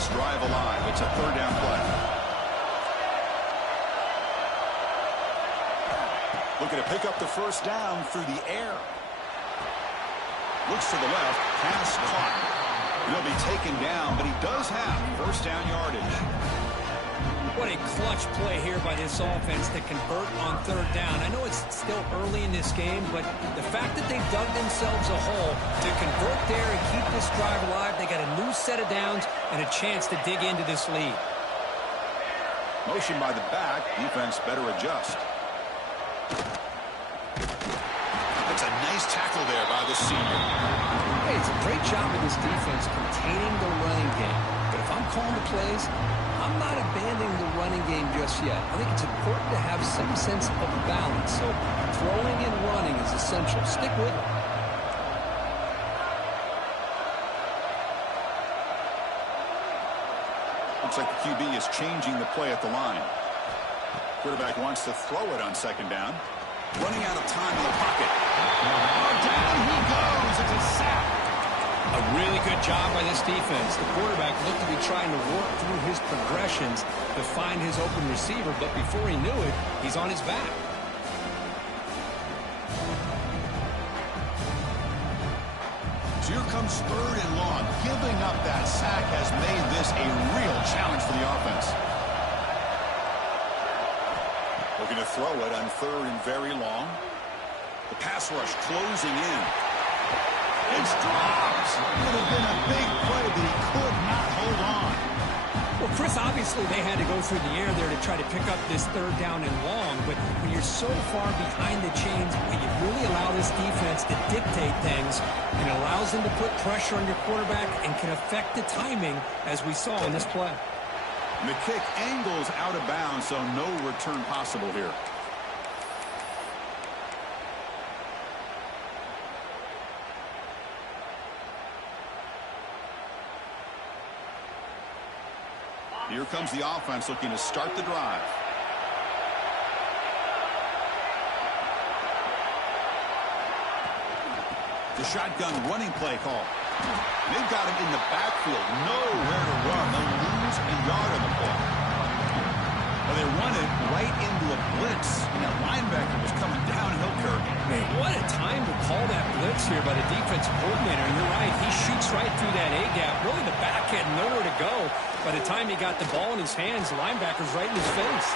this drive alive. It's a third down play. Looking to pick up the first down through the air. Looks to the left. Pass caught. He'll be taken down, but he does have first down yardage. What a clutch play here by this offense to convert on third down. I know it's still early in this game, but the fact that they've dug themselves a hole to convert there and keep this drive alive, they got a new set of downs and a chance to dig into this lead. Motion by the back. Defense better adjust. That's a nice tackle there by the senior. Hey, it's a great job of this defense containing the running game. But if I'm calling the plays, I'm not abandoning the running game just yet. I think it's important to have some sense of balance. So throwing and running is essential. Stick with it. Looks like the QB is changing the play at the line. Quarterback wants to throw it on second down. Running out of time in the pocket. Down he goes. It's a sack. A really good job by this defense. The quarterback looked to be trying to work through his progressions to find his open receiver, but before he knew it, he's on his back. So here comes third and long. Giving up that sack has made this a real challenge for the offense. Looking to throw it on third and very long. The pass rush closing in. It's dropped. Would have been a big play, but he could not hold on. Well, Chris, obviously they had to go through the air there to try to pick up this third down and long, but when you're so far behind the chains, you really allow this defense to dictate things, and it allows them to put pressure on your quarterback and can affect the timing, as we saw in this play. The kick angles out of bounds, so no return possible here. Here comes the offense looking to start the drive. The shotgun running play call. They've got him in the backfield. Nowhere to run. They'll lose a yard on the play. Well, they run it right into a blitz. And that linebacker was coming downhill, Kirk. Man, what a time to call that blitz here by the defensive coordinator. You're right. He shoots right through that A-gap. Really, the back had nowhere to go. By the time he got the ball in his hands, the linebacker's right in his face.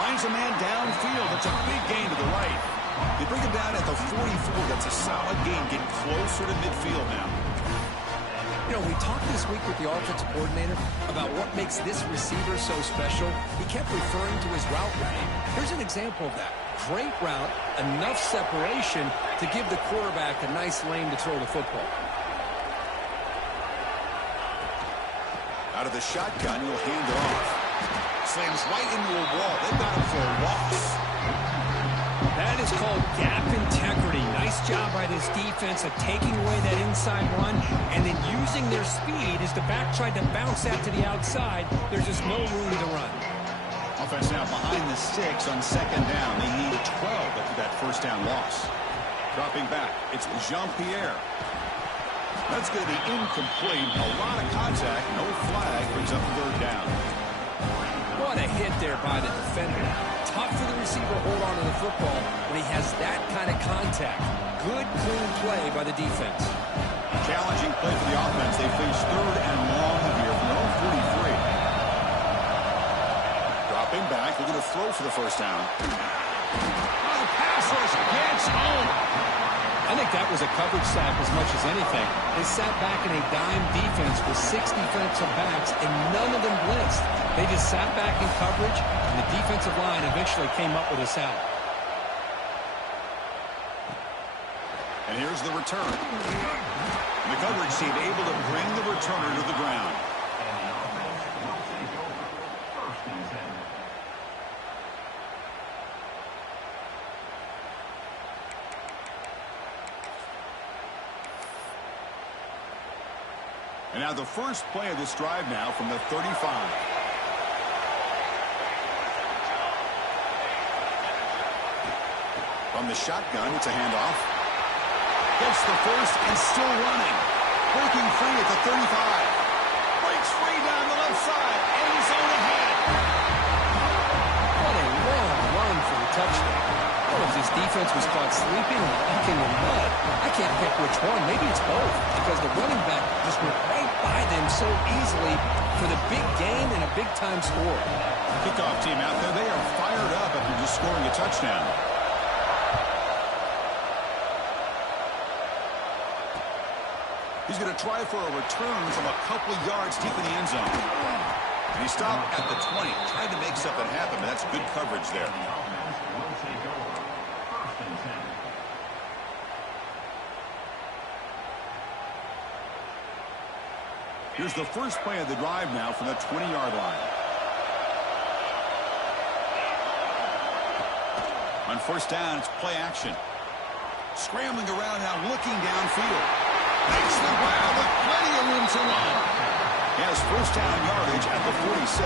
Finds a man downfield. That's a big gain to the right. They bring him down at the 44. That's a solid gain. Getting closer to midfield now. You know, we talked this week with the offensive coordinator about what makes this receiver so special. He kept referring to his route running. Here's an example of that. Great route, enough separation to give the quarterback a nice lane to throw the football. Out of the shotgun, he'll hand it off. Slams right into a wall. They've got him for a loss. That is called gap integrity. Nice job by this defense of taking away that inside run and then using their speed as the back tried to bounce that to the outside. There's just no room to run. Offense now behind the sticks on second down. They need 12 after that first down loss. Dropping back, it's Jean-Pierre. That's going to be incomplete. A lot of contact. No flag. Brings up third down. What a hit there by the defender. Tough for the receiver to hold on to the football when he has that kind of contact. Good, clean play by the defense. Challenging play for the offense. They face third and long here from their own 43. Dropping back. They're going to throw for the first down. Oh, the pass rush gets home. I think that was a coverage sack as much as anything. They sat back in a dime defense with 6 defensive backs, and none of them blitzed. They just sat back in coverage, and the defensive line eventually came up with a sack. And here's the return. The coverage team able to bring the returner to the ground. And now the first play of this drive now from the 35. From the shotgun, it's a handoff. Gets the first and still running. Breaking free at the 35. Breaks free down the was caught sleeping and walking in mud. I can't pick which one. Maybe it's both, because the running back just went right by them so easily for the big gain and a big-time score. Kickoff team out there, they are fired up after just scoring a touchdown. He's going to try for a return from a couple of yards deep in the end zone. And he stopped at the 20, trying to make something happen, but that's good coverage there. Here's the first play of the drive now from the 20-yard line. On first down, it's play action. Scrambling around now, looking downfield. Makes the grab with plenty of room to run. He has first down yardage at the 46.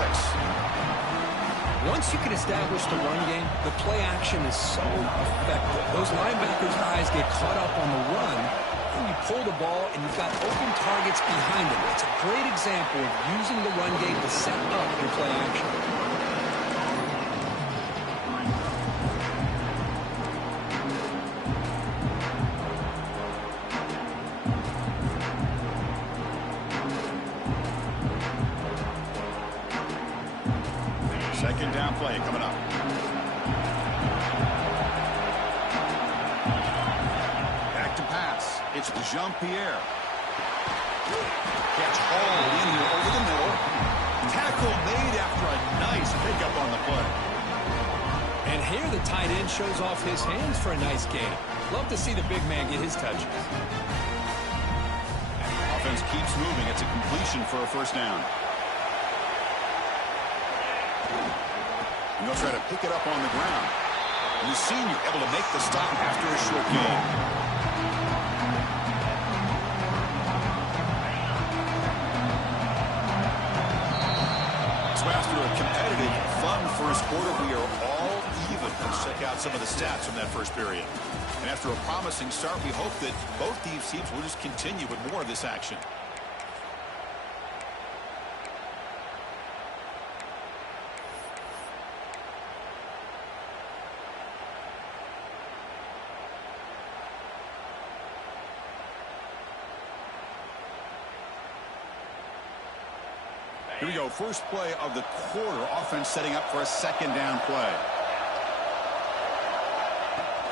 Once you can establish the run game, the play action is so effective. Those linebackers' eyes get caught up on the run, and you pull the ball, and you've got open targets behind them. It's a great example of using the run game to set up your play action. Second down play coming up. Back to pass. It's Jean-Pierre. Catch hauled in here over the middle. Tackle made after a nice pickup on the play. And here the tight end shows off his hands for a nice gain. Love to see the big man get his touches. And the offense keeps moving. It's a completion for a first down. And they'll try to pick it up on the ground. And the senior able to make the stop after a short gain. So after a competitive, fun first quarter, we are all even. Let's check out some of the stats from that first period. And after a promising start, we hope that both these teams will just continue with more of this action. Here we go, first play of the quarter. Offense setting up for a second down play.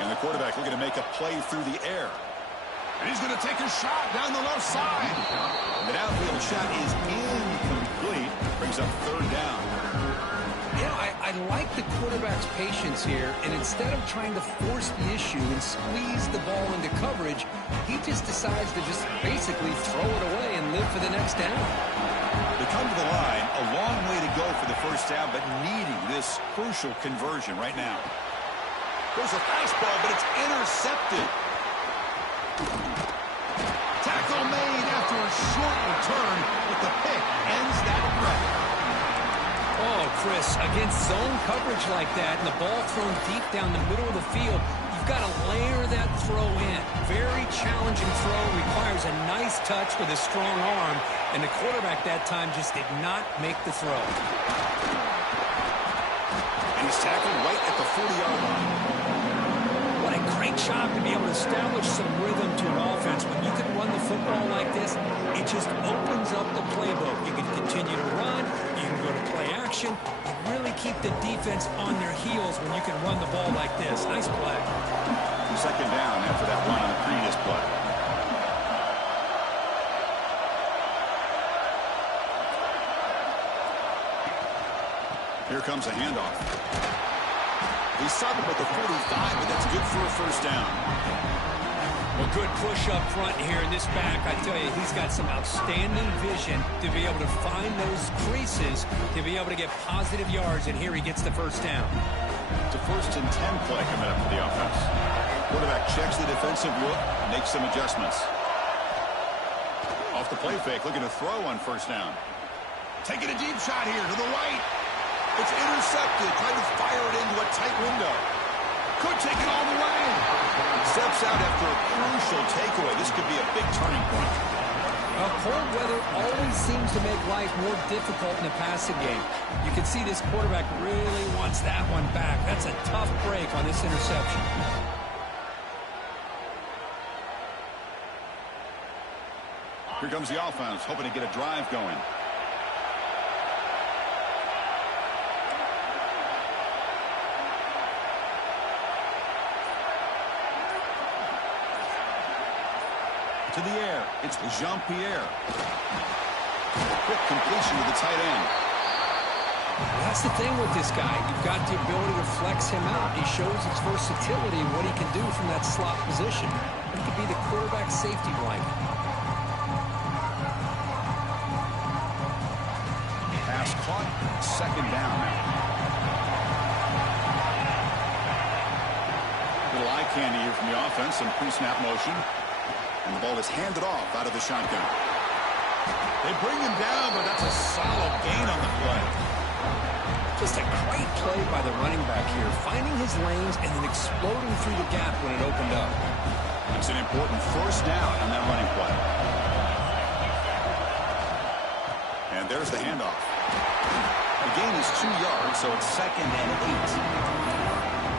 And the quarterback looking to make a play through the air. And he's going to take a shot down the left side. The downfield shot is incomplete. Brings up third down. You know, I like the quarterback's patience here, and instead of trying to force the issue and squeeze the ball into coverage, he just decides to just basically throw it away and live for the next down. They come to the line, a long way to go for the first down, but needing this crucial conversion right now. There's a fastball, but it's intercepted. Tackle made after a short return, but the pick ends that threat. Oh, Chris, against zone coverage like that and the ball thrown deep down the middle of the field, you've got to layer that throw in. Very challenging throw, requires a nice touch with a strong arm, and the quarterback that time just did not make the throw. And he's tackled right at the 40-yard line. What a great job to be able to establish some rhythm to an offense. When you can run the football like this, it just opens up the playbook. You can continue to run, you can go to play action, and really keep the defense on their heels when you can run the ball like this. Nice play. Second down after that run on the previous play. Here comes a handoff. He stopped with the 45, but that's good for a first down. Well, good push up front here in this back. I tell you, he's got some outstanding vision to be able to find those creases, to be able to get positive yards, and here he gets the first down. It's a 1st and 10 play coming up for the offense. Quarterback checks the defensive look, makes some adjustments. Off the play fake, looking to throw on first down. Taking a deep shot here to the right. It's intercepted, trying to fire it into a tight window. Could take it all the way. Steps out after a crucial takeaway. This could be a big turning point. Well, cold weather always seems to make life more difficult in the passing game. You can see this quarterback really wants that one back. That's a tough break on this interception. Here comes the offense, hoping to get a drive going. To the air. It's Jean-Pierre. Quick completion to the tight end. That's the thing with this guy. You've got the ability to flex him out. He shows his versatility and what he can do from that slot position. He could be the quarterback safety blanket. Pass caught. Second down now. Little eye candy here from the offense. Some pre-snap motion. And the ball is handed off out of the shotgun. They bring him down, but that's a solid gain on the play. Just a great play by the running back here, finding his lanes and then exploding through the gap when it opened up. It's an important first down on that running play. And there's the handoff. The gain is 2 yards, so it's 2nd and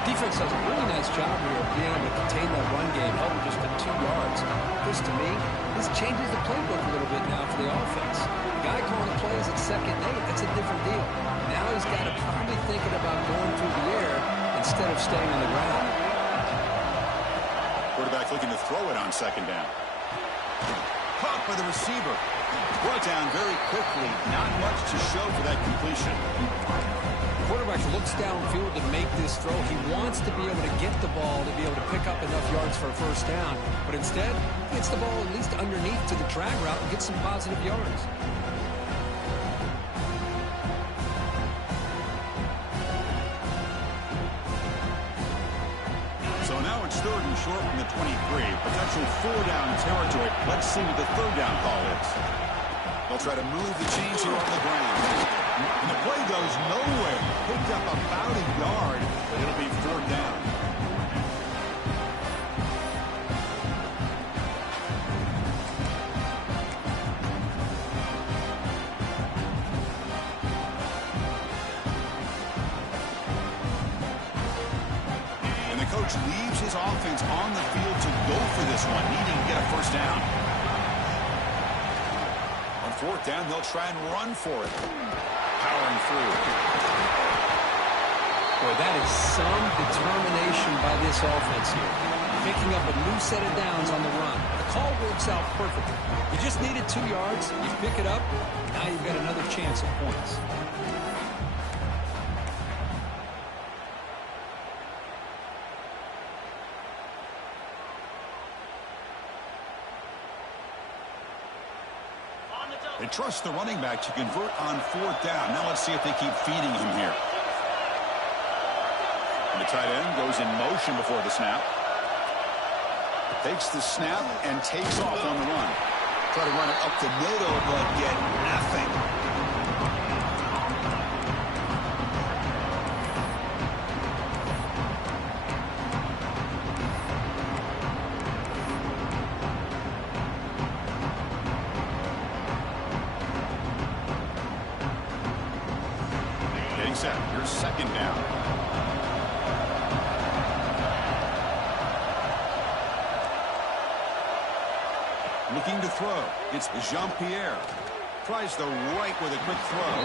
8. Defense does a really nice job here of being able to contain that run game, held just at 2 yards. This, to me, this changes the playbook a little bit now for the offense. The guy calling plays at 2nd and 8, that's a different deal. Now he's got to probably thinking about going through the air instead of staying on the ground. Quarterback looking to throw it on 2nd down. Caught by the receiver. Brought down very quickly. Not much to show for that completion. Quarterback looks downfield to make this throw. He wants to be able to get the ball to be able to pick up enough yards for a first down. But instead, he gets the ball at least underneath to the drag route and gets some positive yards. So now it's 3rd and short from the 23. Potential 4-down territory. Let's see what the 3rd down call is. They'll try to move the chains here on the ground. And the play goes nowhere. Picked up about a yard, but it'll be 4th down. And the coach leaves his offense on the field to go for this one, needing to get a first down. On 4th down, they'll try and run for it. Powering through. Boy, that is some determination by this offense here. Picking up a new set of downs on the run. The call works out perfectly. You just needed 2 yards. You pick it up. Now you've got another chance at points. They trust the running back to convert on 4th down. Now let's see if they keep feeding him here. And the tight end goes in motion before the snap. Takes the snap and takes off on the run. Try to run it up the middle, but get nothing. Set. Your 2nd down. Looking to throw. It's Jean-Pierre. Tries the right with a quick throw.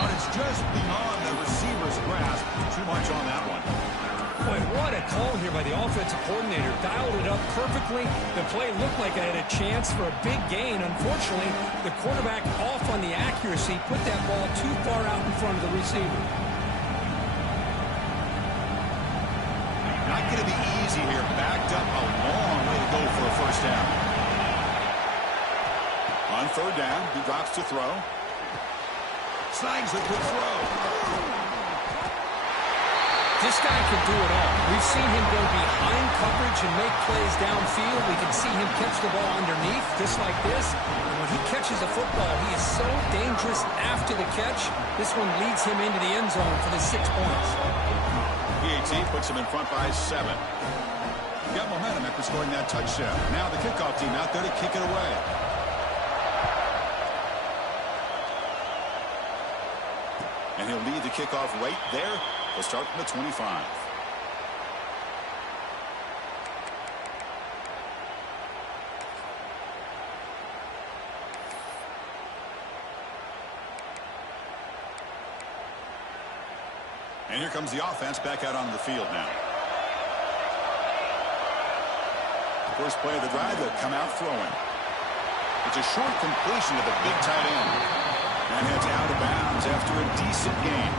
But it's just beyond the receiver's grasp. Too much on that one. Boy, what a call here by the offensive coordinator. Dialed it up perfectly. The play looked like it had a chance for a big gain. Unfortunately, the quarterback off on the accuracy, put that ball too far out in front of the receiver. Not going to be easy here. Backed up a long way to go for a first down. On 3rd down, he drops to throw. Snags a good throw. This guy can do it all. We've seen him go behind coverage and make plays downfield. We can see him catch the ball underneath, just like this. And when he catches a football, he is so dangerous after the catch. This one leads him into the end zone for the 6 points. PAT puts him in front by 7. He got momentum after scoring that touchdown. Now the kickoff team out there to kick it away. And he'll lead the kickoff right there. We'll start from the 25. And here comes the offense back out onto the field now. First play of the drive, they'll come out throwing. It's a short completion to the big tight end. And heads out of bounds after a decent gain.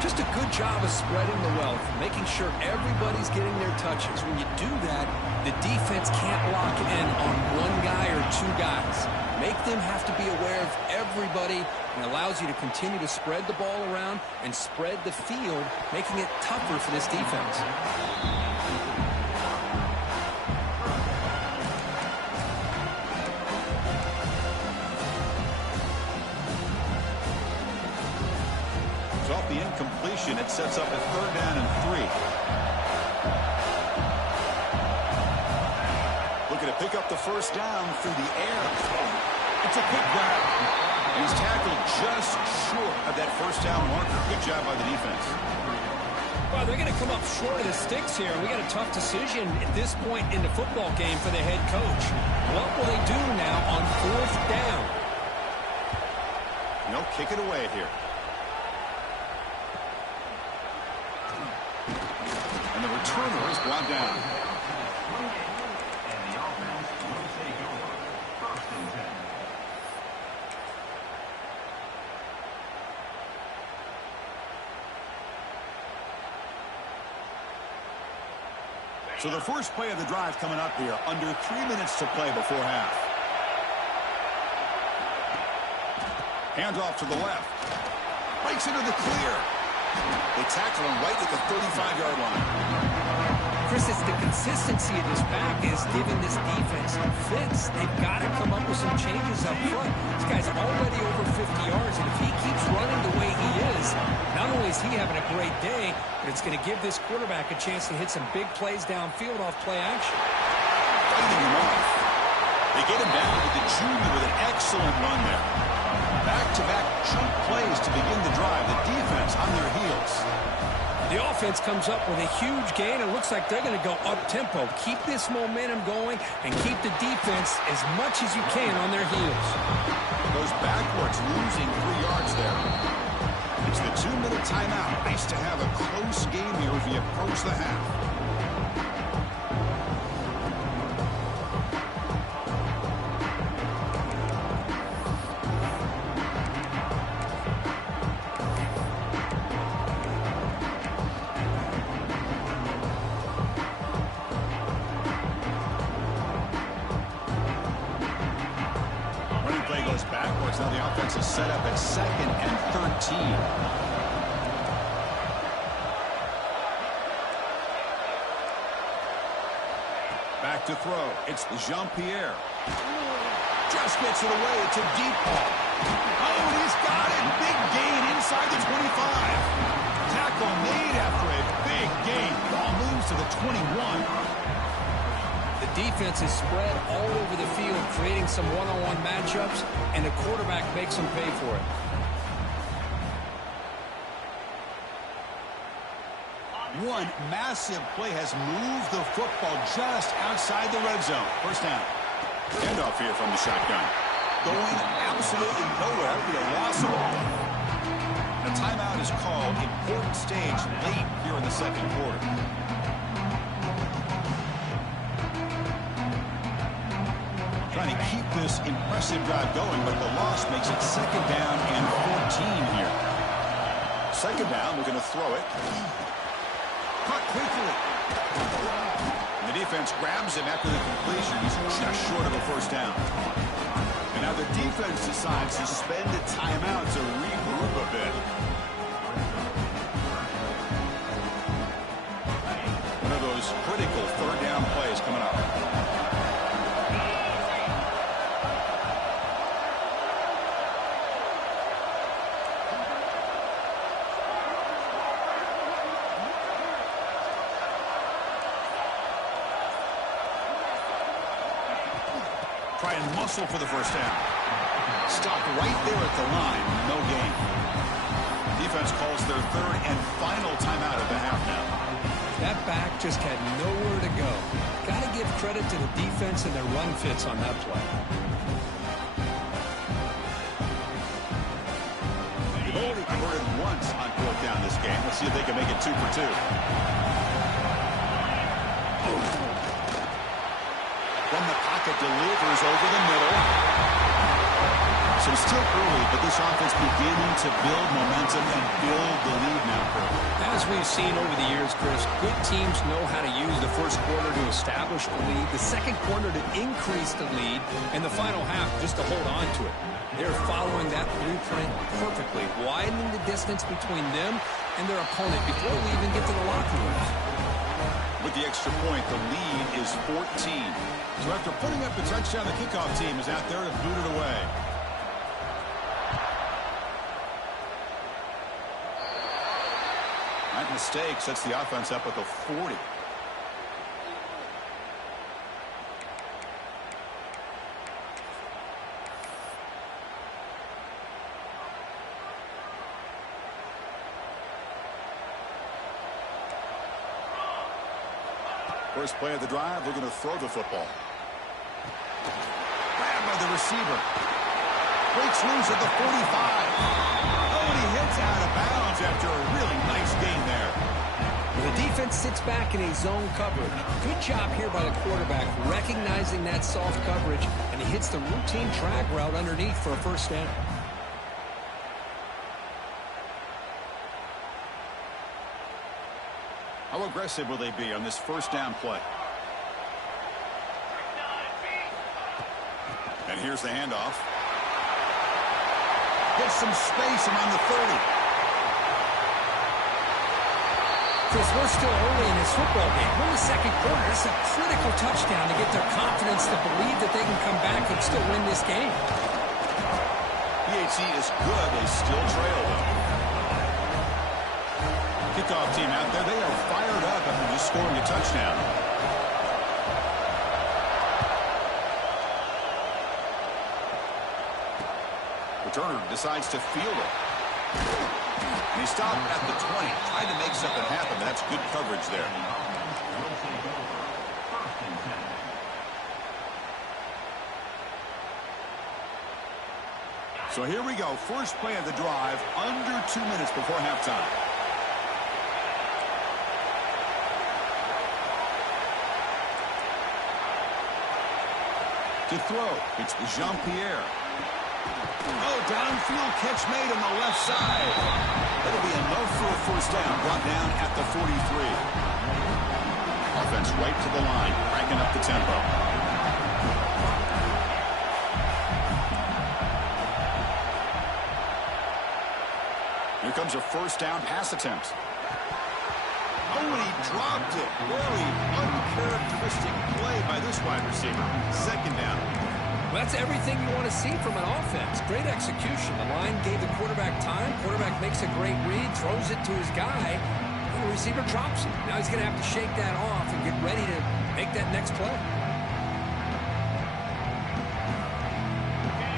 Just a good job of spreading the wealth, making sure everybody's getting their touches. When you do that, the defense can't lock in on one guy or two guys. Make them have to be aware of everybody, and allows you to continue to spread the ball around and spread the field, making it tougher for this defense. Off the incompletion, it sets up a 3rd down and 3. Looking to pick up the first down through the air. It's a quick grab. He's tackled just short of that first down marker. Good job by the defense. Well, they're going to come up short of the sticks here. We got a tough decision at this point in the football game for the head coach. What will they do now on 4th down? No, kick it away here. And the returner is brought down. So the first play of the drive coming up here, under 3 minutes to play before half. Handoff to the left. Breaks into the clear. They tackle him right at the 35-yard line. Chris, it's the consistency of this back is giving this defense fits. They've got to come up with some changes up front. This guy's already over 50 yards, and if he keeps running the way he is, not only is he having a great day, but it's going to give this quarterback a chance to hit some big plays downfield off play action. Fighting him off. They get him down to the junior with an excellent run there. Back-to-back chunk plays to begin the drive. The defense on their heels. The offense comes up with a huge gain. It looks like they're going to go up-tempo. Keep this momentum going and keep the defense as much as you can on their heels. Goes backwards, losing 3 yards there. It's the 2-minute timeout. Nice to have a close game here as we approach the half. Now the offense is set up at 2nd and 13. Back to throw. It's Jean-Pierre. Just gets it away. It's a deep ball. Oh, he's got it. Big gain inside the 25. Tackle made after a big gain. Ball moves to the 21. The defense is spread all over the field, creating some one-on-one matchups, and the quarterback makes them pay for it. One massive play has moved the football just outside the red zone. First down. Handoff here from the shotgun. Going absolutely nowhere with a loss of ball. A timeout is called. Important stage late here in the second quarter. Trying to keep this impressive drive going, but the loss makes it 2nd down and 14 here. 2nd down, they're going to throw it. Caught quickly. And the defense grabs him after the completion. He's just short of a first down. And now the defense decides to spend a timeout to regroup a bit. One of those critical 3rd down plays coming up. Try and muscle for the first down. Stopped right there at the line. No gain. Defense calls their 3rd and final timeout at the half now. That back just had nowhere to go. Got to give credit to the defense and their run fits on that play. They've only converted once on 4th down this game. A see if they can make it 2 for 2. From the pocket, delivers over the middle. So still early, but this offense beginning to build momentum and build the lead now, Kurt. As we've seen over the years, Chris, good teams know how to use the first quarter to establish the lead, the second quarter to increase the lead, and the final half just to hold on to it. They're following that blueprint perfectly, widening the distance between them and their opponent before we even get to the locker rooms. With the extra point, the lead is 14. So after putting up the touchdown, the kickoff team is out there to boot it away. That mistake sets the offense up with a 40. First play of the drive, they're going to throw the football. Grabbed by the receiver. Breaks loose at the 45. Oh, and he hits out of bounds after a really nice gain there. The defense sits back in a zone coverage. Good job here by the quarterback, recognizing that soft coverage, and he hits the routine drag route underneath for a first down. How aggressive will they be on this first down play? And here's the handoff. Gets some space around the 30. Chris, we're still early in this football game. We're in the second quarter. It's a critical touchdown to get their confidence to believe that they can come back and still win this game. PHC is good. They still trail, though. Kickoff team out there. They are fired up after just scoring a touchdown. Returner decides to field it. And he stopped at the 20. Tried to make something happen. That's good coverage there. So here we go. First play of the drive. Under 2 minutes before halftime. To throw, it's Jean-Pierre. Oh, downfield catch made on the left side. That'll be enough for a first down. Brought down at the 43. Offense right to the line, cranking up the tempo. Here comes a first down pass attempt. Oh, and he dropped it. Very uncharacteristic play by this wide receiver. Second down. Well, that's everything you want to see from an offense. Great execution. The line gave the quarterback time. Quarterback makes a great read, throws it to his guy, and the receiver drops it. Now he's going to have to shake that off and get ready to make that next play.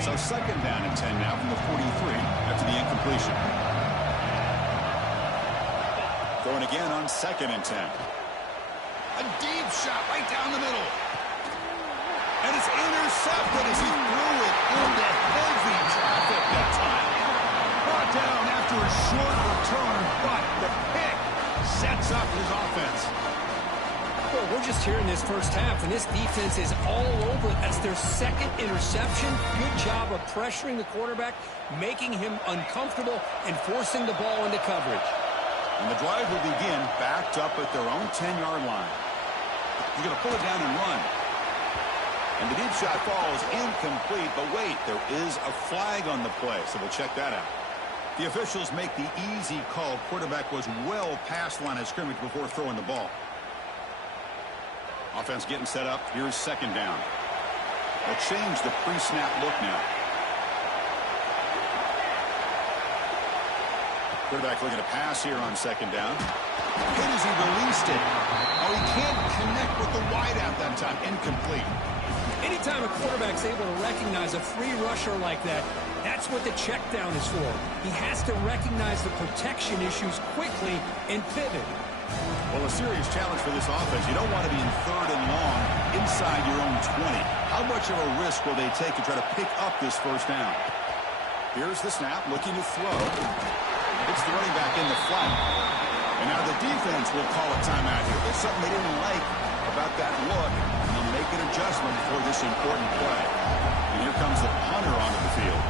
So second down and 10 now from the 43 after the incompletion. Going again on second and 10. A deep shot right down the middle. And it's intercepted as he threw it into heavy traffic that time. Brought down after a short return, but the pick sets up his offense. Well, we're just here in this first half, and this defense is all over it. That's their second interception. Good job of pressuring the quarterback, making him uncomfortable, and forcing the ball into coverage. And the drive will begin backed up at their own 10-yard line. He's going to pull it down and run. And the deep shot falls incomplete, but wait, there is a flag on the play, so we'll check that out. The officials make the easy call. Quarterback was well past the line of scrimmage before throwing the ball. Offense getting set up. Here's second down. They'll change the pre-snap look now. Quarterback looking to pass here on second down. Hit as he released it. Oh, he can't connect with the wideout that time. Incomplete. Anytime a quarterback's able to recognize a free rusher like that, that's what the check down is for. He has to recognize the protection issues quickly and pivot. Well, a serious challenge for this offense. You don't want to be in third and long inside your own 20. How much of a risk will they take to try to pick up this first down? Here's the snap, looking to throw. It's the running back in the flat. And now the defense will call a timeout here. There's something they didn't like about that look. And they'll make an adjustment for this important play. And here comes the punter onto the field.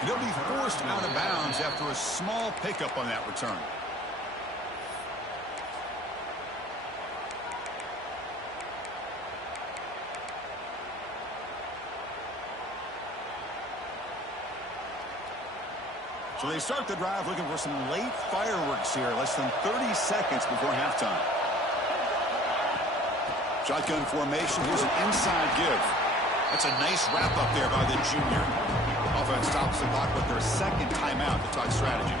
He'll be forced out of bounds after a small pickup on that return. So they start the drive looking for some late fireworks here, less than 30 seconds before halftime. Shotgun formation. Here's an inside give. That's a nice wrap up there by the junior. Offense stops the clock with their second timeout to talk strategy.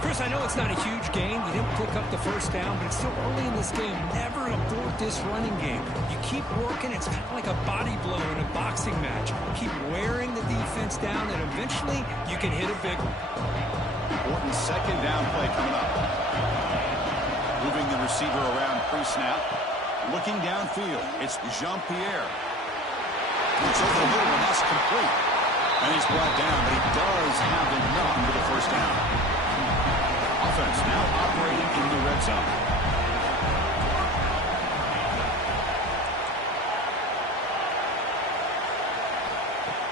Chris, I know it's not a huge gain. You didn't pick up the first down, but it's still early in this game. Never abort this running game. You keep working. It's kind of like a body blow in a boxing match. Keep wearing the defense down, and eventually you can hit a big one. Important second down play coming up. Moving the receiver around pre-snap. Looking downfield. It's Jean-Pierre. Looks over the middle, and that's complete. And he's brought down, but he does have enough for the first down. Offense now operating in the red zone.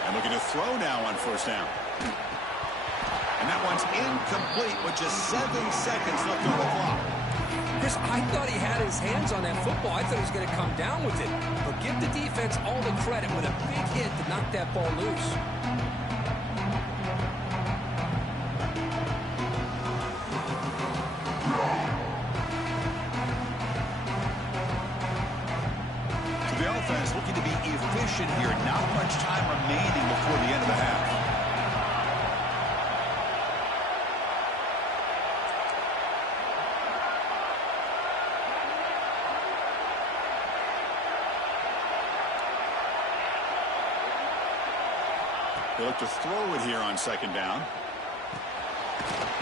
And looking to throw now on first down. And that one's incomplete with just 7 seconds left on the clock. Chris, I thought he had his hands on that football. I thought he was going to come down with it. But give the defense all the credit with a big hit to knock that ball loose. So the offense looking to be efficient here. Not much time remaining before the end of the half. They look to throw it here on second down.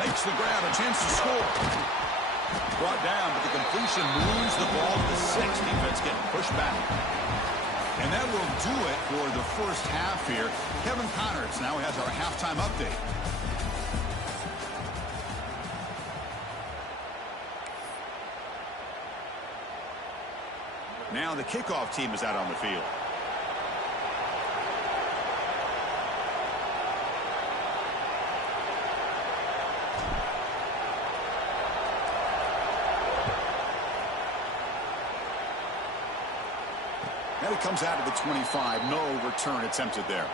Makes the grab, a chance to score. Brought down, but the completion moves the ball to the 6. Defense getting pushed back. And that will do it for the first half here. Kevin Connors now has our halftime update. Now the kickoff team is out on the field. And it comes out of the 25. No return attempted there.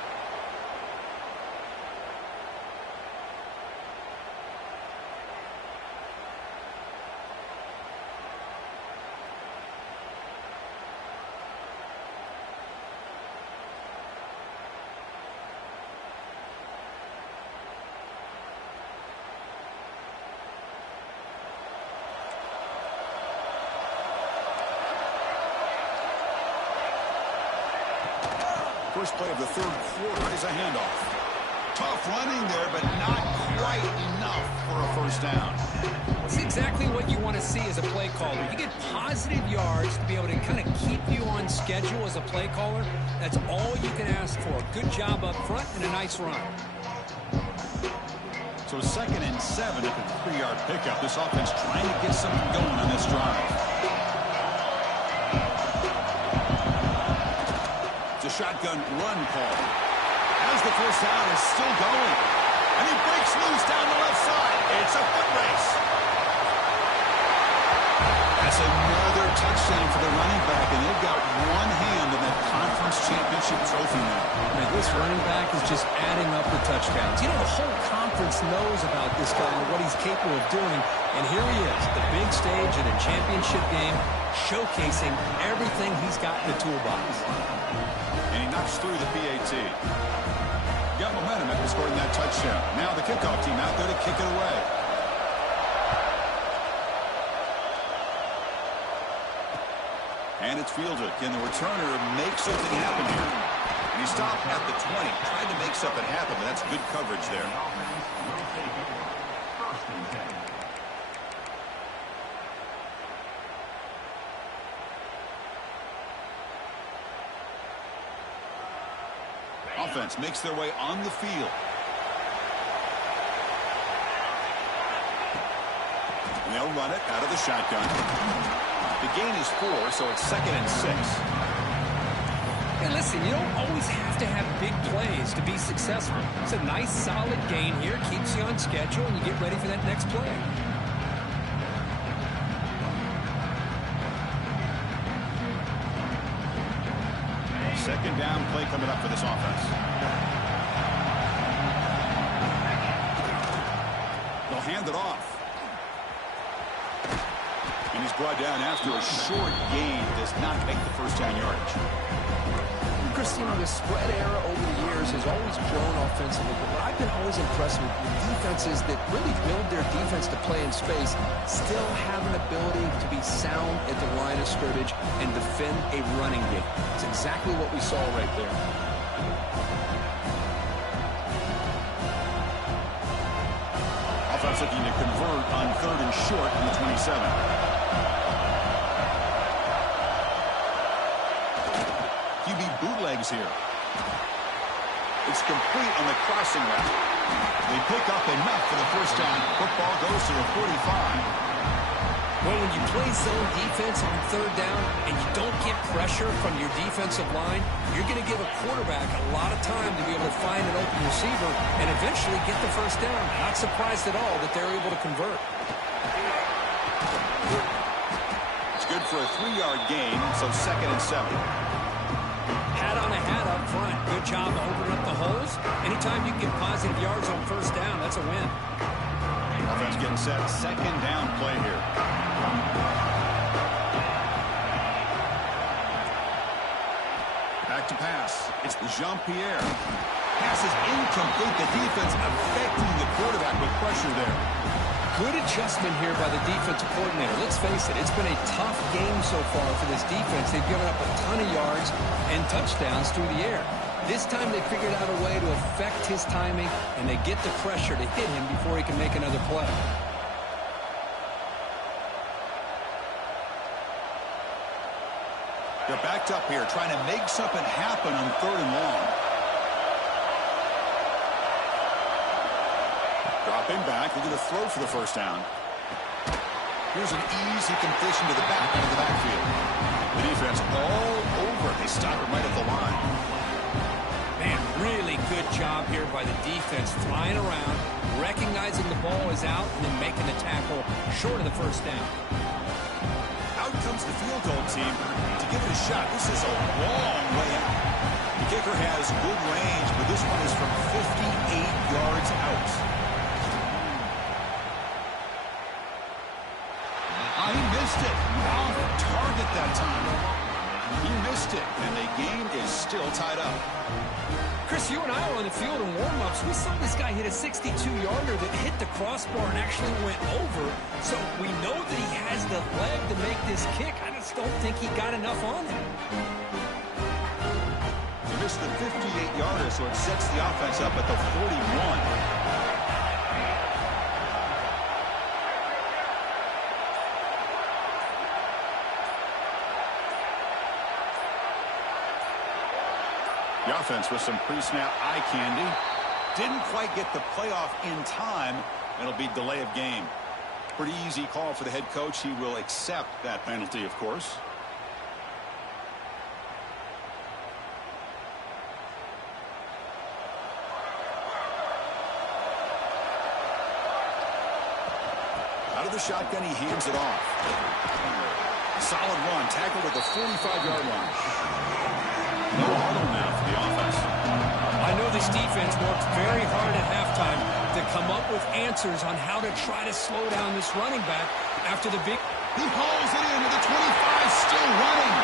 First play of the third quarter is a handoff. Tough running there, but not quite enough for a first down. It's exactly what you want to see as a play caller. You get positive yards to be able to kind of keep you on schedule as a play caller. That's all you can ask for. Good job up front and a nice run. So 2nd and 7 at the 3-yard pickup. This offense trying to get something going on this drive. Shotgun run call. As the first down is still going. And he breaks loose down the left side. It's a foot race. That's another touchdown for the running back, and they've got one hand in that conference championship trophy now. Man, this running back is just adding up the touchdowns. You know, the whole conference knows about this guy and what he's capable of doing. And here he is, the big stage in a championship game, showcasing everything he's got in the toolbox. And he knocks through the PAT. Got momentum after scoring that touchdown. Now the kickoff team out there to kick it away. And it's fielded. Can the returner make something happen here? And he stopped at the 20. Tried to make something happen, but that's good coverage there. offense makes their way on the field. And they'll run it out of the shotgun. The gain is 4, so it's 2nd and 6. Hey, listen, you don't always have to have big plays to be successful. It's a nice, solid gain here. Keeps you on schedule, and you get ready for that next play. Second down play coming up for this offense. They'll hand it off. And he's brought down after a short gain. Does not make the first down yardage. Chris, you know, the spread era over the years has always grown offensively, but what I've been always impressed with defenses that really build their defense to play in space still have an ability to be sound at the line of scrimmage and defend a running game. It's exactly what we saw right there. Offense looking to convert on 3rd and short on the 27. QB bootlegs here. It's complete on the crossing route. They pick up enough for the first down. Football goes to the 45. Well, when you play zone defense on 3rd down and you don't get pressure from your defensive line, you're going to give a quarterback a lot of time to be able to find an open receiver and eventually get the first down. Not surprised at all that they're able to convert. It's good for a 3-yard gain, so 2nd and 7. Hat on a hat up front. Good job opening up the holes. Anytime you can get positive yards on first down, that's a win. Offense getting set. 2nd down play here. Back to pass. It's Jean-Pierre. Pass is incomplete. The defense affecting the quarterback with pressure there. Good adjustment here by the defensive coordinator. Let's face it, it's been a tough game so far for this defense. They've given up a ton of yards and touchdowns through the air. This time they figured out a way to affect his timing, and they get the pressure to hit him before he can make another play. They're backed up here, trying to make something happen on 3rd and long. Dropping back, looking to throw for the first down. Here's an easy completion to the back end of the backfield. The defense all over. They stop it right at the line. Man, really good job here by the defense, flying around, recognizing the ball is out, and then making the tackle short of the first down. Out comes the field goal team to give it a shot. This is a long way out. The kicker has good range, but this one is from 58 yards out. He missed it. Off target that time. He missed it, and the game is still tied up. Chris, you and I were on the field in warm-ups. We saw this guy hit a 62-yarder that hit the crossbar and actually went over. So we know that he has the leg to make this kick. I just don't think he got enough on him. He missed the 58-yarder, so it sets the offense up at the 41. The offense with some pre-snap eye candy. Didn't quite get the playoff in time. It'll be delay of game. Pretty easy call for the head coach. He will accept that penalty, of course. Out of the shotgun, he hands it off. Solid run. Tackled at the 45-yard line. No huddle now for the offense. I know this defense worked very hard at halftime to come up with answers on how to try to slow down this running back after the big... He hauls it in with the 25, still running.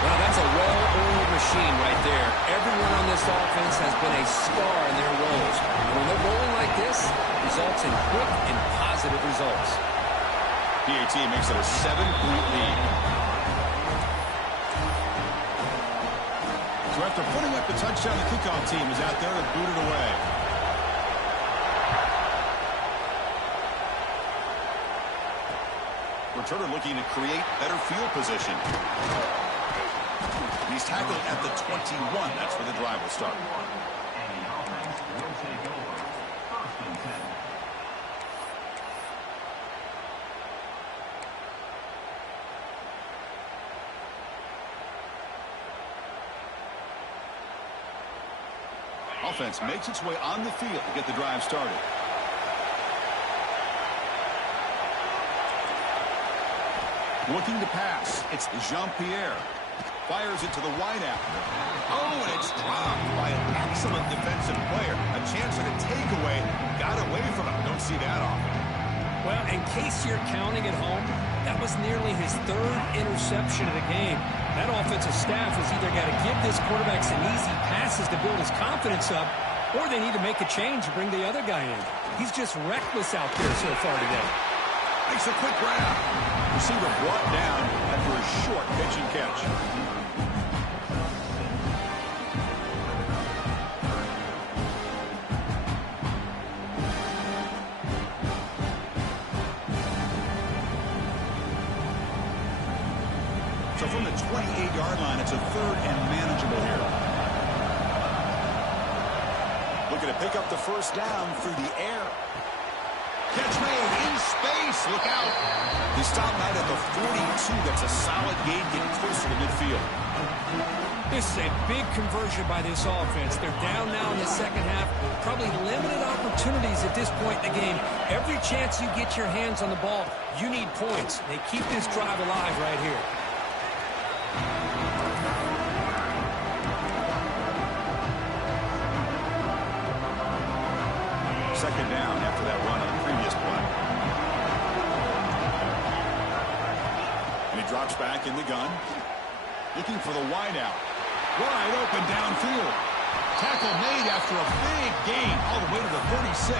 Well, that's a well-oiled machine right there. Everyone on this offense has been a star in their roles. And when they're rolling like this, it results in quick and positive results. PAT makes it a 7-point lead. So after putting up the touchdown, the kickoff team is out there to boot it away. Returner looking to create better field position. He's tackled at the 21. That's where the drive will start. Offense makes its way on the field to get the drive started. Looking to pass. It's Jean-Pierre. Fires it to the wideout. Oh, and it's dropped by an excellent defensive player. A chance at a takeaway. Got away from him. Don't see that often. Well, in case you're counting at home, that was nearly his third interception of the game. That offensive staff has either got to give this quarterback some easy passes to build his confidence up, or they need to make a change and bring the other guy in. He's just reckless out there so far today. Makes a quick grab. Receiver brought down after a short pitch and catch. So from the 28-yard line, it's a third and manageable here. Looking to pick up the first down through the air. Catch made in space. Look out. He stopped out at the 42. That's a solid gain getting closer to midfield. This is a big conversion by this offense. They're down now in the second half. Probably limited opportunities at this point in the game. Every chance you get your hands on the ball, you need points. They keep this drive alive right here. Second down after that run on the previous play. And he drops back in the gun. Looking for the wideout. Wide open downfield. Tackle made after a big gain all the way to the 36.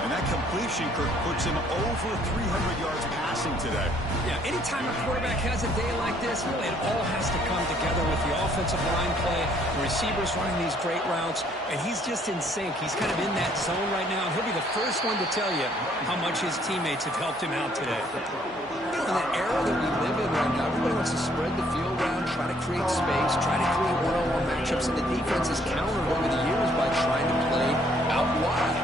And that completion, Kirk, puts him over 300 yards passing today. Yeah, anytime a quarterback has a day like this, really it all has to come together with the offensive line play, the receivers running these great routes, and he's just in sync. He's kind of in that zone right now, and he'll be the first one to tell you how much his teammates have helped him out today. In the era that we live in right now, everybody wants to spread the field around, try to create space, try to create one-on-one matchups, and the defense has countered over the years by trying to play out wide.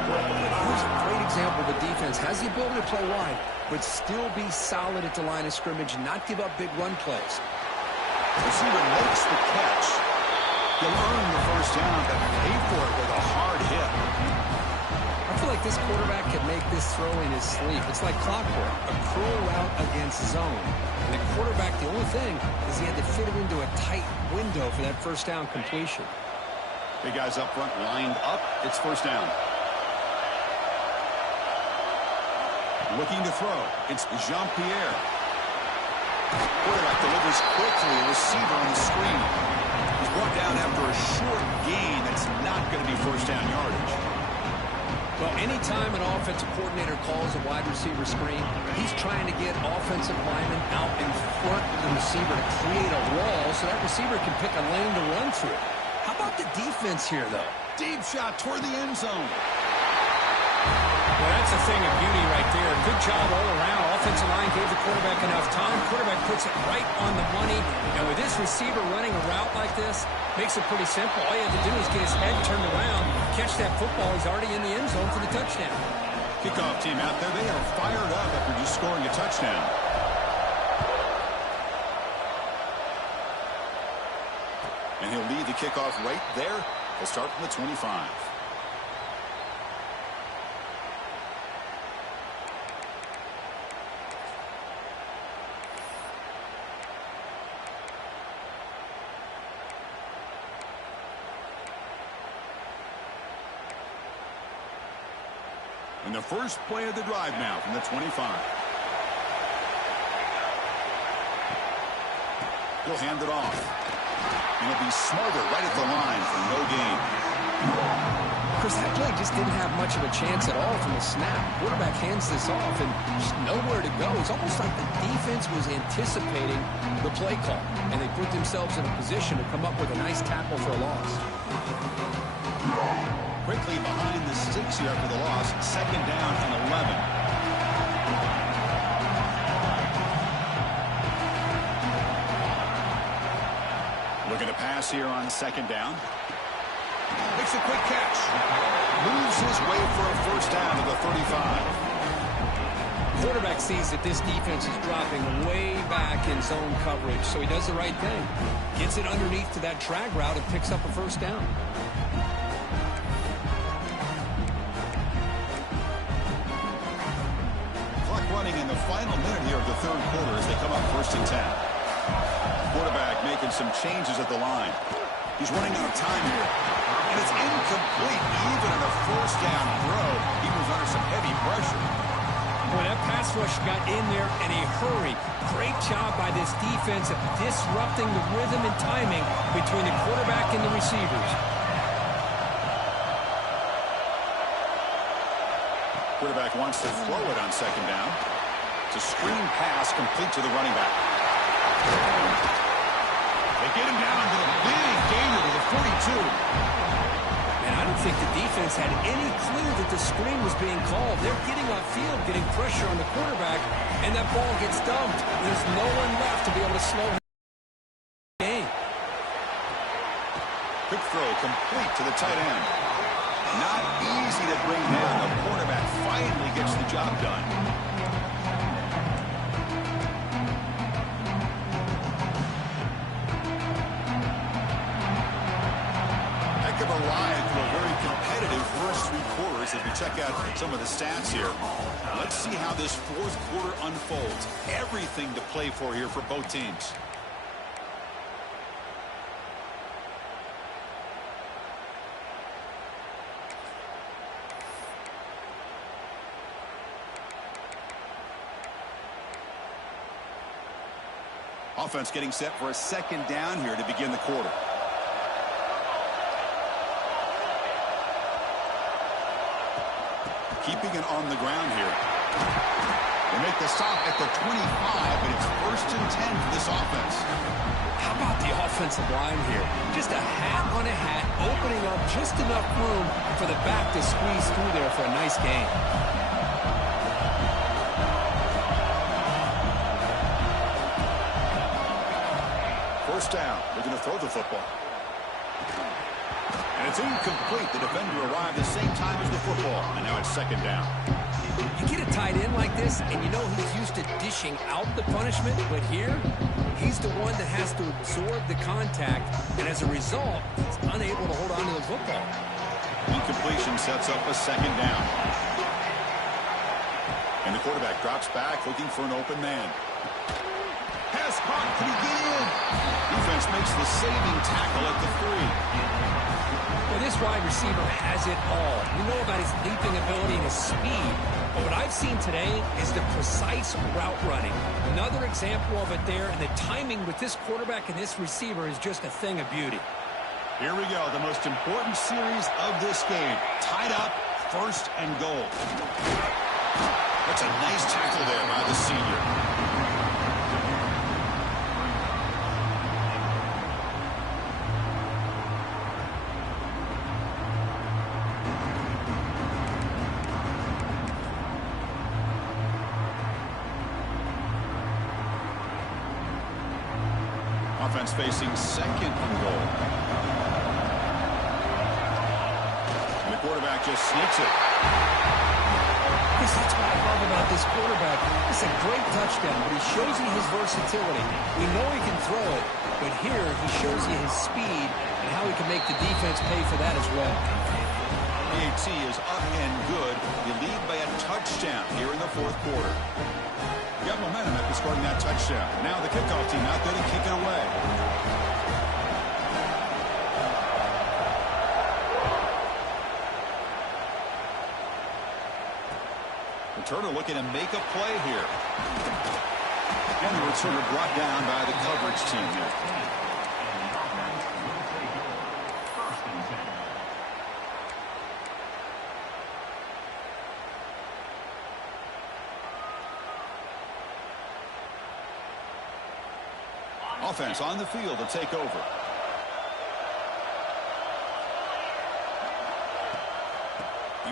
Here's a great example of a defense has the ability to play wide, but still be solid at the line of scrimmage and not give up big run plays. Receiver makes the catch. He'll earn the first down, but pay for it with a hard hit. I feel like this quarterback can make this throw in his sleep. It's like clockwork, a curl route against zone. And the quarterback, the only thing is he had to fit it into a tight window for that first down completion. Big guys up front lined up. It's first down. Looking to throw. It's Jean-Pierre. Quarterback delivers quickly. Receiver on the screen. He's brought down after a short gain. That's not going to be first down yardage. Well, anytime an offensive coordinator calls a wide receiver screen, he's trying to get offensive linemen out in front of the receiver to create a wall so that receiver can pick a lane to run through. How about the defense here, though? Deep shot toward the end zone. Well, that's a thing of beauty right there. Good job all around. Offensive line gave the quarterback enough time. Quarterback puts it right on the money. And with this receiver running a route like this, makes it pretty simple. All you have to do is get his head turned around, catch that football. He's already in the end zone for the touchdown. Kickoff team out there. They are fired up after just scoring a touchdown. And he'll lead the kickoff right there. He'll start from the 25. And the first play of the drive now from the 25. He'll hand it off. And he'll be smothered right at the line for no gain. Chris, that play just didn't have much of a chance at all from the snap. Quarterback hands this off and just nowhere to go. It's almost like the defense was anticipating the play call, and they put themselves in a position to come up with a nice tackle for a loss. Quickly behind the sticks here after the loss. Second down and 11. Looking to pass here on second down. Makes a quick catch. Moves his way for a first down to the 35. Quarterback sees that this defense is dropping way back in zone coverage, so he does the right thing. Gets it underneath to that drag route and picks up a first down. Clock running in the final minute here of the third quarter as they come up 1st and 10. Quarterback making some changes at the line. He's running out of time here. And it's incomplete. Even in a first down throw, he was under some heavy pressure. Boy, that pass rush got in there in a hurry. Great job by this defense of disrupting the rhythm and timing between the quarterback and the receivers. Quarterback wants to throw it on second down. It's a screen pass complete to the running back. They get him down to the big gainer to the 42. And I don't think the defense had any clue that the screen was being called. They're getting upfield, getting pressure on the quarterback, and that ball gets dumped. There's no one left to be able to slow him down. Quick throw complete to the tight end. Not easy to bring down. The quarterback finally gets the job done. Heck of a ride through a very competitive first 3 quarters as we check out some of the stats here. Let's see how this fourth quarter unfolds. Everything to play for here for both teams. Offense getting set for a second down here to begin the quarter. Keeping it on the ground here. They make the stop at the 25, and it's 1st and 10 for this offense. How about the offensive line here? Just a hat on a hat, opening up just enough room for the back to squeeze through there for a nice gain. First down. They're going to throw the football. And it's incomplete. The defender arrived the same time as the football. And now it's second down. You get a tight end like this, and you know he's used to dishing out the punishment, but here, he's the one that has to absorb the contact, and as a result, he's unable to hold on to the football. Incompletion sets up a second down. And the quarterback drops back, looking for an open man. Pass caught. Can he get in? Defense makes the saving tackle at the 3. Well, this wide receiver has it all. We know about his leaping ability and his speed, but what I've seen today is the precise route running. Another example of it there, and the timing with this quarterback and this receiver is just a thing of beauty. Here we go, the most important series of this game. Tied up, 1st and goal. That's a nice tackle there by the senior. Offense facing 2nd and goal. And the quarterback just sneaks it. Yes, that's what I love about this quarterback. It's a great touchdown, but he shows you his versatility. We know he can throw it, but here he shows you his speed and how he can make the defense pay for that as well. PAT is up and good. You lead by a touchdown here in the 4th quarter. You got momentum after scoring that touchdown. Now the kickoff team out there to kick it away. Returner looking to make a play here. And the returner brought down by the coverage team here. Offense on the field to take over.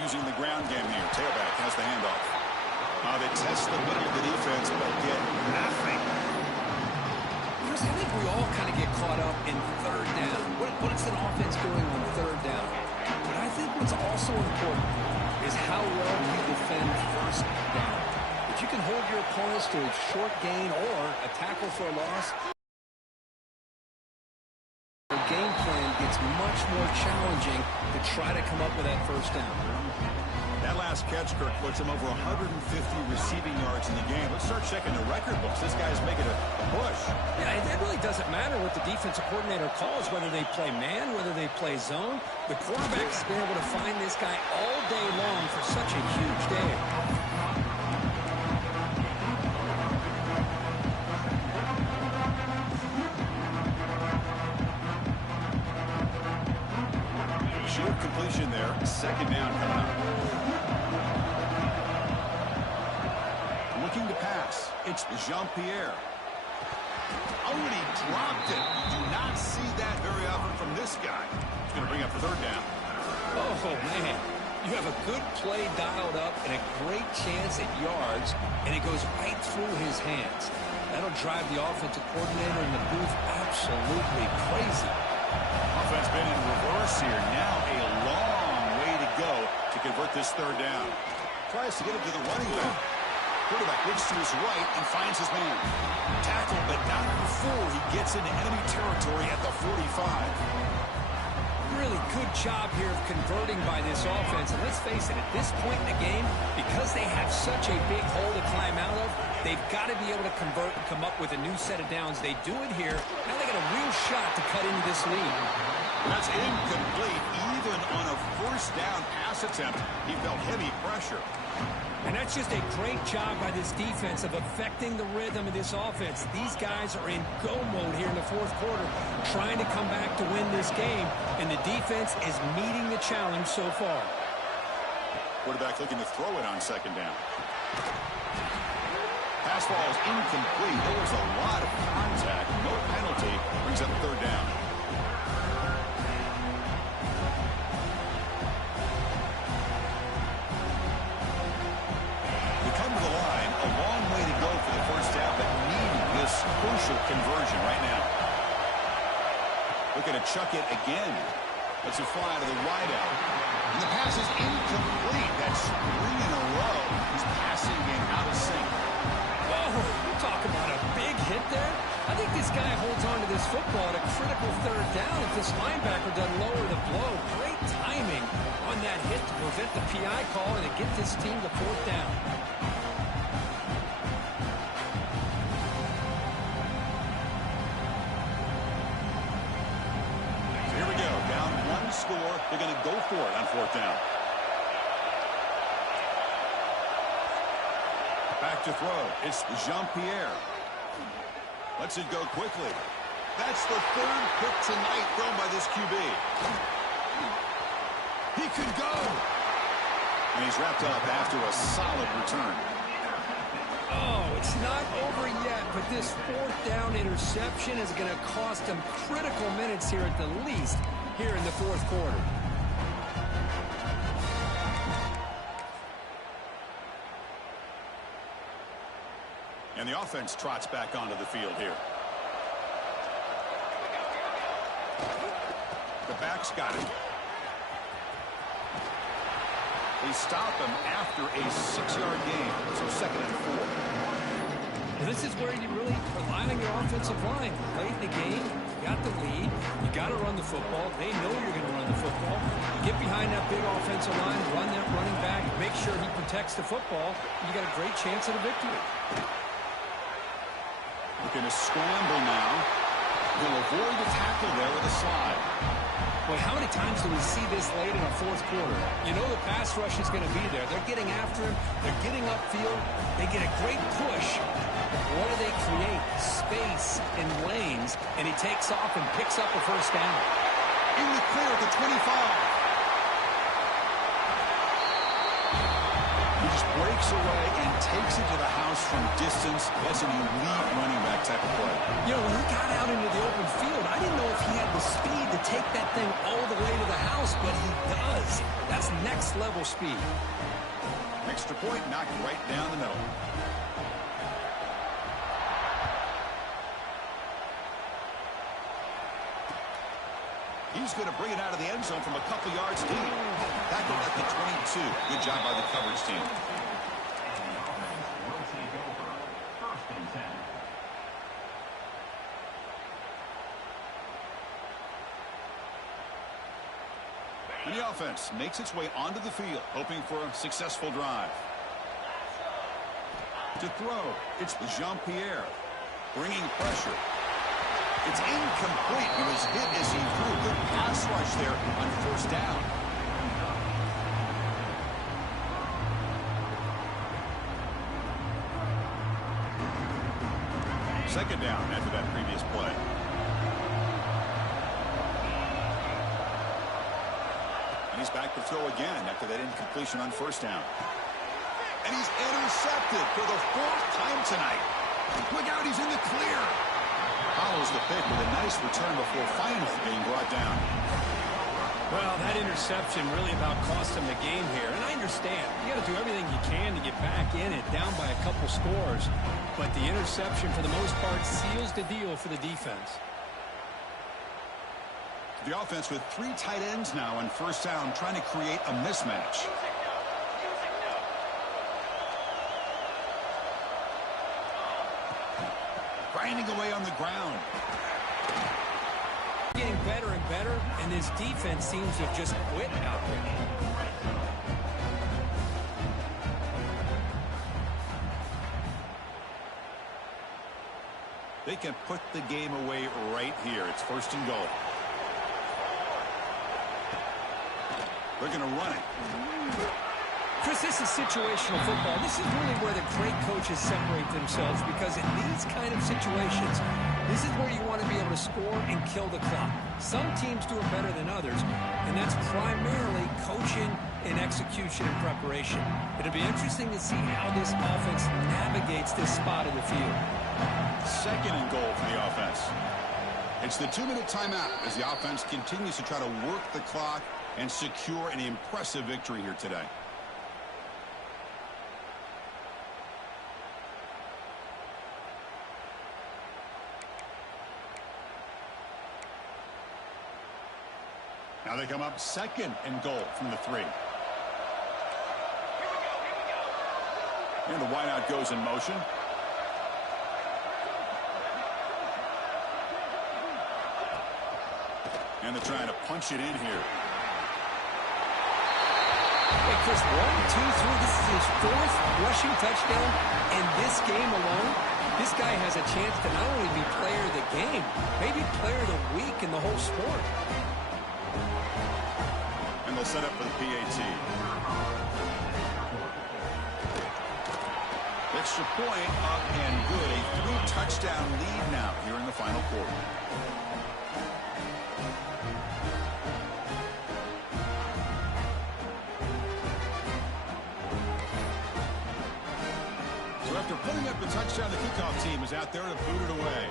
Using the ground game here. Tailback has the handoff. They test the middle of the defense, but get nothing. I think we all kind of get caught up in third down. What is an offense doing on third down? But I think what's also important is how well you defend first down. If you can hold your opponents to a short gain or a tackle for a loss, the game plan gets much more challenging to try to come up with that first down. That last catch, Kirk, puts him over 150 receiving yards in the game. Let's start checking the record books. This guy's making a push. Yeah, it really doesn't matter what the defensive coordinator calls, whether they play man, whether they play zone. The quarterback's been able to find this guy all day long for such a huge day. Short completion there. Second down coming up. Looking to pass. It's Jean-Pierre. Oh, and he dropped it. You do not see that very often from this guy. He's going to bring up third down. Oh, man. You have a good play dialed up and a great chance at yards, and it goes right through his hands. That'll drive the offensive coordinator in the booth absolutely crazy. Offense been in reverse here. Now a long way to go to convert this third down. Tries to get it to the running back. Quarterback looks to his right and finds his man. Tackle, but not before he gets into enemy territory at the 45. Really good job here of converting by this offense. And let's face it, at this point in the game, because they have such a big hole to climb out of, they've got to be able to convert and come up with a new set of downs. They do it here. Now they got a real shot to cut into this lead. That's incomplete. Even on a first down pass attempt, he felt heavy pressure. And that's just a great job by this defense of affecting the rhythm of this offense. These guys are in go mode here in the fourth quarter, trying to come back to win this game, and the defense is meeting the challenge so far. Quarterback looking to throw it on second down. Pass ball is incomplete. There was a lot of contact. No penalty. Brings up third down. Crucial conversion right now. Looking to chuck it again. Lets it fly to the wideout. And the pass is incomplete. That's 3 in a row. He's passing game out of sync. Oh, you're talking about a big hit there. I think this guy holds on to this football at a critical third down if this linebacker doesn't lower the blow. Great timing on that hit to prevent the PI call and to get this team to fourth down. Score, they're going to go for it on fourth down. Back to throw. It's Jean-Pierre. Lets it go quickly. That's the third pick tonight thrown by this QB. He could go. And he's wrapped up after a solid return. Oh, it's not over yet, but this fourth down interception is going to cost him critical minutes here at the least here in the fourth quarter. And the offense trots back onto the field here. The back's got it. They stop him after a 6-yard gain, so second and 4. Well, this is where you really rely on your offensive line. Late in the game, you got the lead, you got to run the football. They know you're going to run the football. You get behind that big offensive line, run that running back, make sure he protects the football, you got a great chance at a victory. Looking to scramble now. He'll avoid the tackle there with a slide. Boy, how many times do we see this late in a fourth quarter? You know the pass rush is going to be there. They're getting after him. They're getting upfield. They get a great push. What do they create? Space and lanes. And he takes off and picks up a first down. In the clear at the 25. He just breaks away and takes it to the house from distance. That's an elite running back type of play. You know, when he got out into the open field, I didn't know if he had the speed to take that thing all the way to the house, but he does. That's next level speed. Extra point knocked right down the middle. 4 He's going to bring it out of the end zone from a couple yards deep. Tackled at the 22. Good job by the coverage team. And the offense makes its way onto the field, hoping for a successful drive. To throw, it's Jean-Pierre, bringing pressure. It's incomplete. He was hit as he threw. Good pass rush there on first down. Second down after that previous play. And he's back to throw again after that incompletion on first down. And he's intercepted for the 4th time tonight. Look out, he's in the clear. Follows the pick with a nice return before finally being brought down. Well, that interception really about cost him the game here. And I understand. You got to do everything you can to get back in it, down by a couple scores. But the interception, for the most part, seals the deal for the defense. The offense with 3 tight ends now on first down, trying to create a mismatch. Grinding away on the ground. Getting better and better, and this defense seems to have just quit out there. They can put the game away right here. It's 1st and goal. They're going to run it. Chris, this is situational football. This is really where the great coaches separate themselves, because in these kind of situations, this is where you want to be able to score and kill the clock. Some teams do it better than others, and that's primarily coaching and execution and preparation. It'll be interesting to see how this offense navigates this spot of the field. Second and goal for the offense. It's the 2-minute timeout as the offense continues to try to work the clock and secure an impressive victory here today. Now they come up 2nd and goal from the 3. And the wideout goes in motion. And they're trying to punch it in here. Hey, Chris, 1, 2, 3. This is his 4th rushing touchdown in this game alone. This guy has a chance to not only be player of the game, maybe player of the week in the whole sport. And they'll set up for the PAT. Extra point up and good. A 3-touchdown lead now here in the final quarter. So after putting up the touchdown, the kickoff team is out there to boot it away.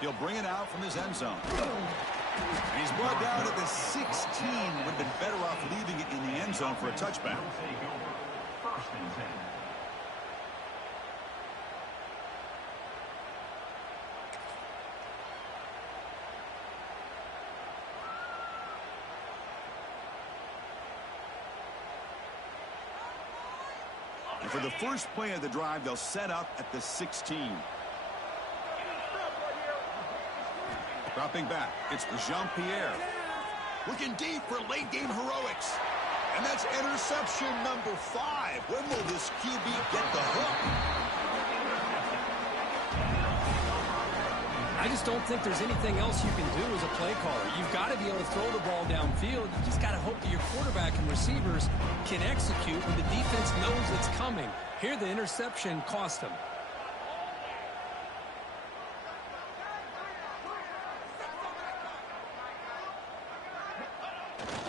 He'll bring it out from his end zone. And he's brought down at the 16. Would have been better off leaving it in the end zone for a touchback. And for the first play of the drive, they'll set up at the 16. Dropping back, it's Jean-Pierre. Looking deep for late-game heroics. And that's interception number 5. When will this QB get the hook? I just don't think there's anything else you can do as a play caller. You've got to be able to throw the ball downfield. You just got to hope that your quarterback and receivers can execute when the defense knows it's coming. Here, the interception cost them.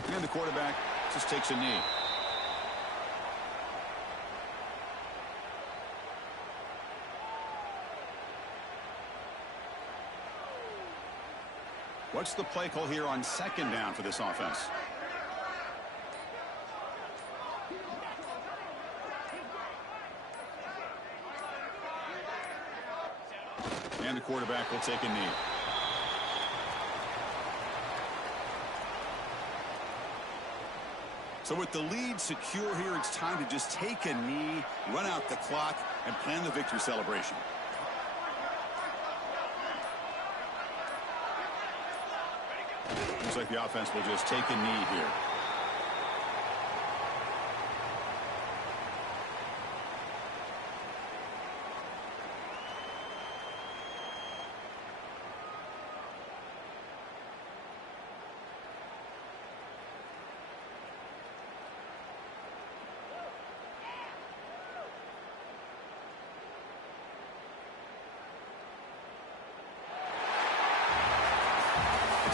And the quarterback just takes a knee. What's the play call here on 2nd down for this offense? And the quarterback will take a knee. So with the lead secure here, it's time to just take a knee, run out the clock, and plan the victory celebration. Looks like the offense will just take a knee here.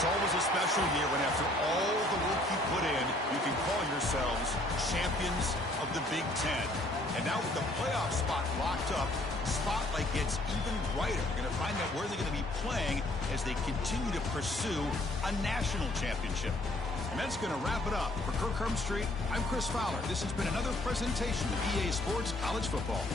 It's always a special year when after all the work you put in, you can call yourselves champions of the Big Ten. And now with the playoff spot locked up, spotlight gets even brighter. We're going to find out where they're going to be playing as they continue to pursue a national championship. And that's going to wrap it up. For Kirk Street, I'm Chris Fowler. This has been another presentation of EA Sports College Football.